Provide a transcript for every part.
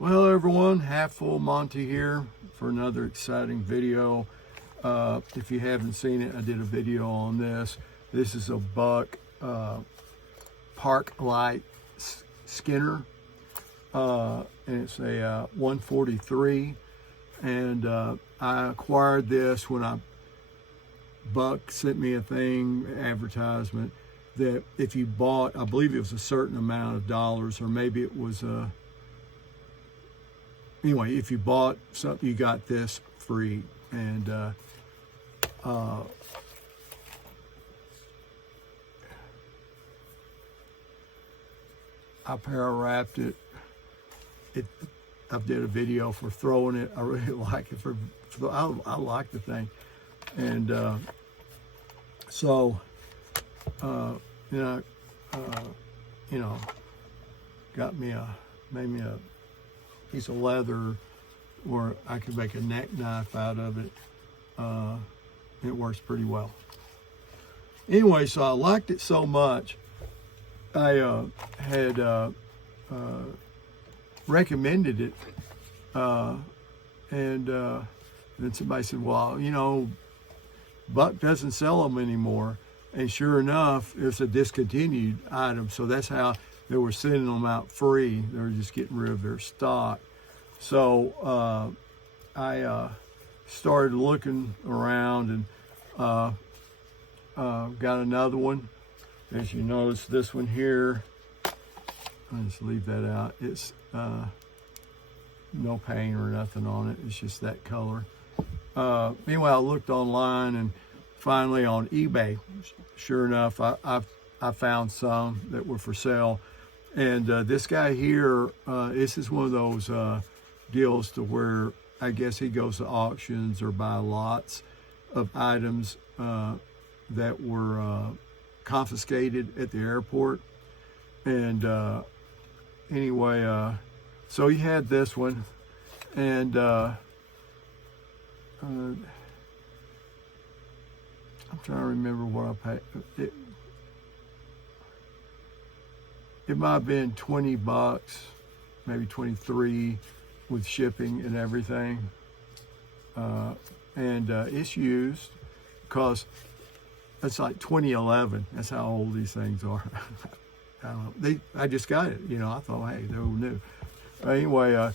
Well, everyone, Half Full Monty here for another exciting video. If you haven't seen it, I did a video on this. This is a Buck Paklite Skinner, and it's a 143. And I acquired this when Buck sent me a thing, advertisement, that if you bought, I believe it was a certain amount of dollars, or maybe it was anyway, if you bought something, you got this free. And I para wrapped it. I did a video for throwing it. I really like it. I like the thing. And so made me a piece of leather where I could make a neck knife out of it. It works pretty well. Anyway, so I liked it so much, I had recommended it, and then somebody said, well, Buck doesn't sell them anymore. And sure enough, it's a discontinued item. So that's how they were sending them out free. They were just getting rid of their stock. So I started looking around and got another one. As you notice, this one here, I'll just leave that out. It's no paint or nothing on it. It's just that color. Anyway, I looked online, and finally on eBay, sure enough, I found some that were for sale. And this guy here, this is one of those deals to where I guess he goes to auctions or buy lots of items that were confiscated at the airport. And anyway, so he had this one, and I'm trying to remember what I paid. It might have been 20 bucks, maybe 23 with shipping and everything. And it's used because it's like 2011. That's how old these things are. I don't know. I just got it. I thought, hey, they're new. Anyway,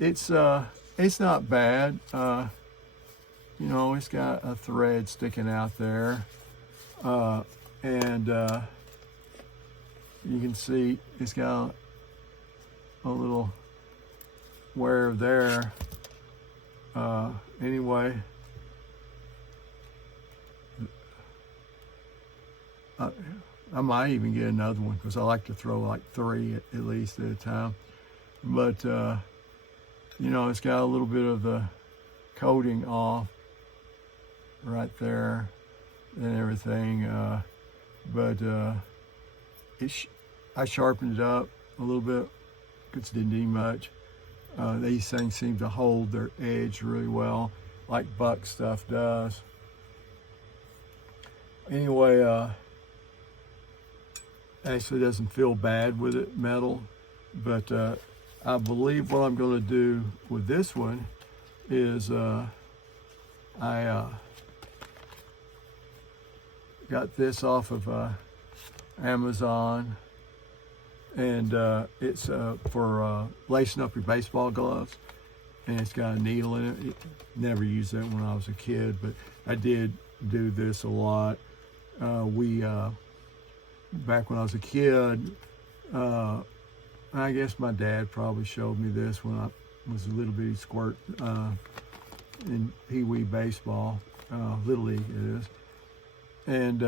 it's not bad. It's got a thread sticking out there, and you can see it's got a little wear there. Anyway, I might even get another one because I like to throw like 3 at least at a time. But it's got a little bit of the coating off right there and everything. But I sharpened it up a little bit because it didn't need much. These things seem to hold their edge really well, like Buck stuff does. Anyway, actually doesn't feel bad with it, metal. But I believe what I'm going to do with this one is I got this off of Amazon, and it's for lacing up your baseball gloves, and it's got a needle in it. Never used that when I was a kid, but I did do this a lot. Back when I was a kid, I guess my dad probably showed me this when I was a little bitty squirt in Pee Wee baseball, Little League it is. And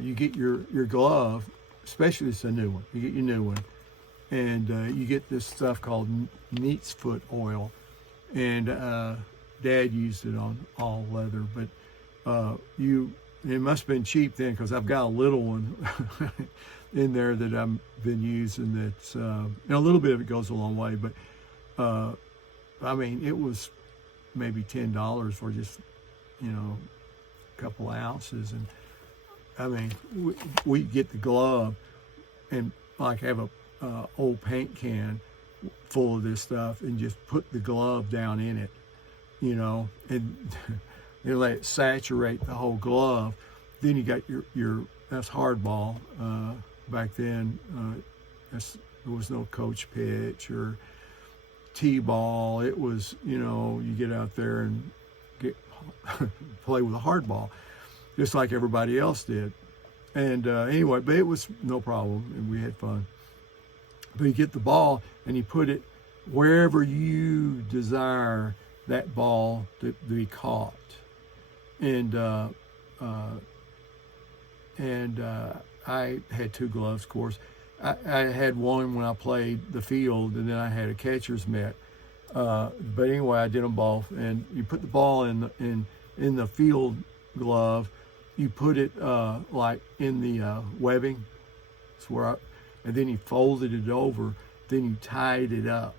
you get your glove, especially it's a new one. You get your new one, and you get this stuff called neat's foot oil. And Dad used it on all leather, but it must have been cheap then, because I've got a little one in there that I've been using. That's a little bit of it goes a long way, but I mean, it was maybe $10 for just a couple ounces. And I mean, we get the glove and like have a old paint can full of this stuff and just put the glove down in it, you know, and you let it saturate the whole glove. Then you got your that's hardball. Back then, there was no coach pitch or T-ball. It was, you know, you get out there and play with a hardball, just like everybody else did. And anyway, but it was no problem, and we had fun. But you get the ball and you put it wherever you desire that ball to be caught. And I had two gloves, of course. I had one when I played the field, and then I had a catcher's mitt. But anyway, I did them both. And you put the ball in the field glove. You put it like in the webbing. That's where and then you folded it over. Then you tied it up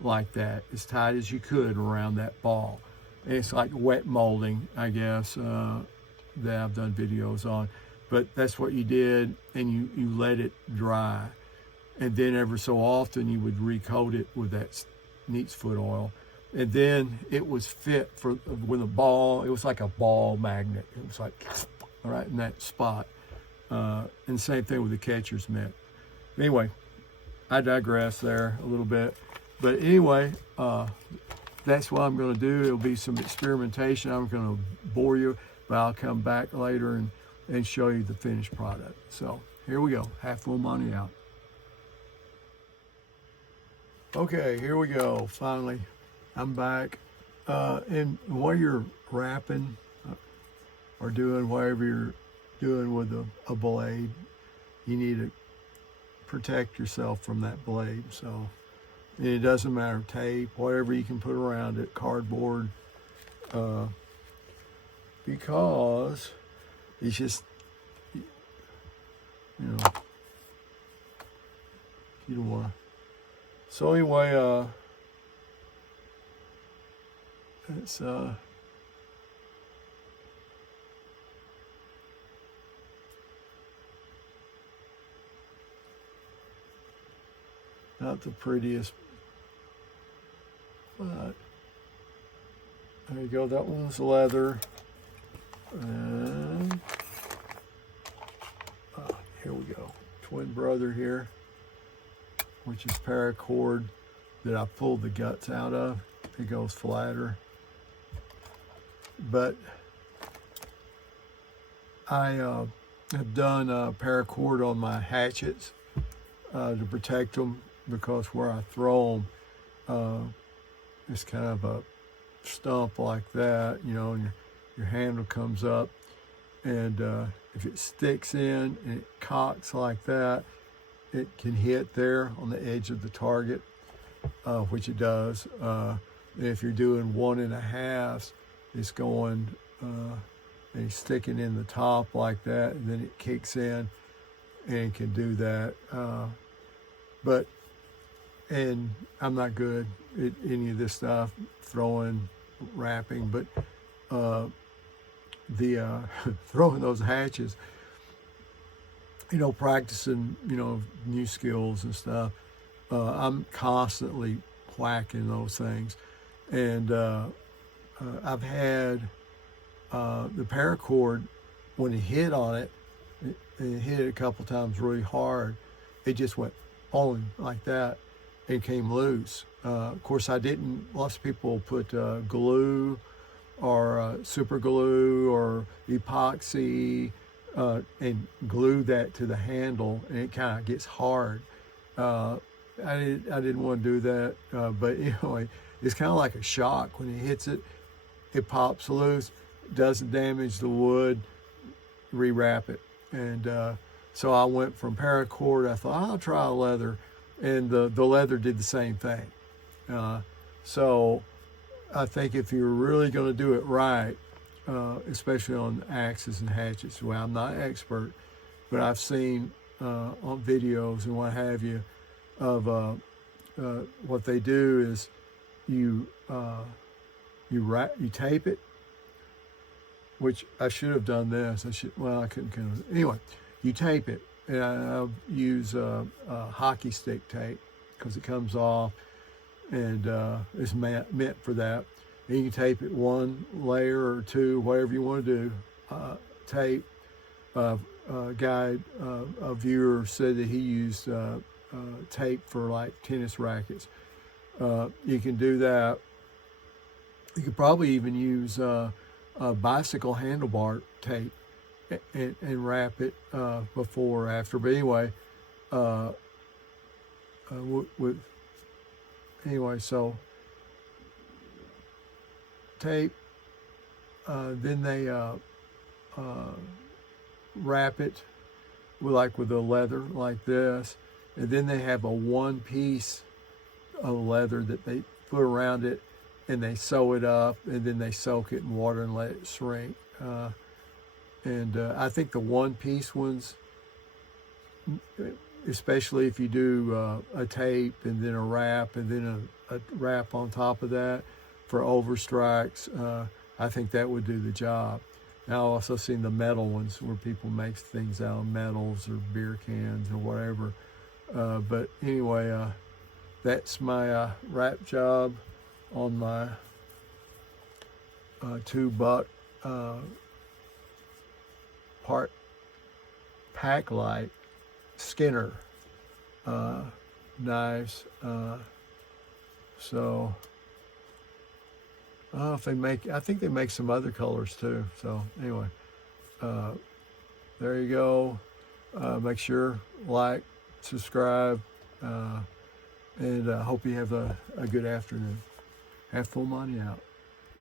like that, as tight as you could around that ball. And it's like wet molding, I guess, that I've done videos on. But that's what you did, and you let it dry. And then every so often you would recoat it with that neat's foot oil. And then it was fit for when the ball, it was like a ball magnet. It was like right in that spot. And same thing with the catcher's mitt. Anyway, I digress there a little bit. But anyway, that's what I'm going to do. It'll be some experimentation. I'm going to bore you, but I'll come back later and show you the finished product. So here we go. Half full money out. Okay, here we go. Finally, I'm back. And while you're wrapping or doing whatever you're doing with a blade, you need to protect yourself from that blade. So, and it doesn't matter, tape, whatever you can put around it, cardboard, because it's just, you know, you don't want to. So anyway, it's not the prettiest, but there you go. That one's leather. And here we go. Twin brother here, which is paracord that I pulled the guts out of. It goes flatter. But I have done paracord on my hatchets to protect them, because where I throw them, it's kind of a stump like that, you know, and your handle comes up, and if it sticks in and it cocks like that, it can hit there on the edge of the target, which it does. And if you're doing 1.5, it's going and it's sticking in the top like that, and then it kicks in and can do that. And I'm not good at any of this stuff, throwing, wrapping, but throwing those hatches, you know, practicing, you know, new skills and stuff. I'm constantly whacking those things. And I've had the paracord, when it hit on it, it hit it a couple times really hard, it just went on like that and came loose. Of course, lots of people put glue or super glue or epoxy and glue that to the handle, and it kind of gets hard. I didn't want to do that, but anyway, it's kind of like a shock. When it hits it, it pops loose, doesn't damage the wood, rewrap it. And so I went from paracord. I thought, I'll try leather, and the leather did the same thing. So I think if you're really going to do it right, especially on axes and hatchets, well, I'm not an expert, but I've seen on videos and what have you of what they do is you tape it, which I should have done this. I couldn't. Anyway, you tape it, and I use hockey stick tape, because it comes off, and it's meant for that. And you can tape it one layer or two, whatever you want to do. Tape. A viewer said that he used tape for like tennis rackets. You can do that. You could probably even use a bicycle handlebar tape and wrap it before or after. But anyway, so tape. Then they wrap it with a leather like this, and then they have a one piece of leather that they put around it, and they sew it up, and then they soak it in water and let it shrink. I think the one piece ones, especially if you do a tape and then a wrap and then a wrap on top of that for overstrikes, I think that would do the job. Now, I've also seen the metal ones where people make things out of metals or beer cans or whatever. But anyway, that's my wrap job on my 2 Buck Paklite Skinner knives. So if they make, I think they make some other colors too. So anyway, there you go. Make sure like, subscribe, and hope you have a good afternoon. Have full money out.